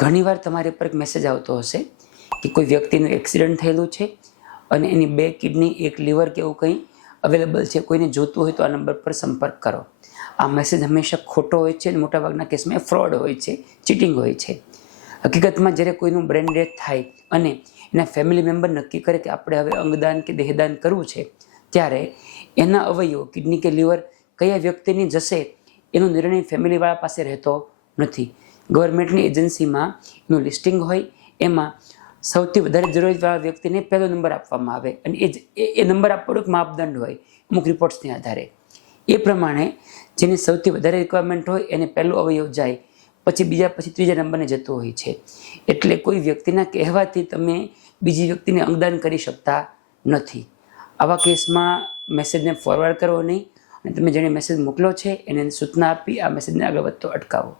ઘણીવાર તમારી પર એક મેસેજ આવતો હશે કે કોઈ વ્યક્તિનું એક્સિડન્ટ થયેલું છે અને એની 2 કિડની 1 લીવર કે એવું કંઈ અવેલેબલ છે, કોઈને જોતું હોય તો આ નંબર પર સંપર્ક કરો. આ મેસેજ હંમેશા ખોટો હોય છે અને મોટાભાગના કેસમાં ફ્રોડ હોય છે, ચીટિંગ હોય છે. હકીકતમાં જ્યારે કોઈનું બ્રેન ડેથ થાય અને એના ફેમિલી મેમ્બર નક્કી કરે કે આપણે હવે અંગદાન કે દેહદાન કરવું છે, ત્યારે એના અવયવ કિડની કે લીવર કયા વ્યક્તિની જશે એનો નિર્ણય ફેમિલીવાળા પાસે રહેતો નથી. ગવર્મેન્ટની એજન્સીમાં એનું લિસ્ટિંગ હોય, એમાં સૌથી વધારે જરૂરિયાતવાળા વ્યક્તિને પહેલો નંબર આપવામાં આવે અને એ નંબર આપવાનો એક માપદંડ હોય અમુક રિપોર્ટ્સને આધારે. એ પ્રમાણે જેની સૌથી વધારે રિક્વાયરમેન્ટ હોય એને પહેલો અવયવ જાય, પછી બીજા, પછી ત્રીજા નંબરને જતો હોય છે. એટલે કોઈ વ્યક્તિના કહેવાથી તમે બીજી વ્યક્તિને અંગદાન કરી શકતા નથી. આવા કેસમાં મેસેજને ફોરવર્ડ કરવો નહીં અને તમે જેણે મેસેજ મોકલો છે એને સૂચના આપી આ મેસેજને આગળ વધતો અટકાવો.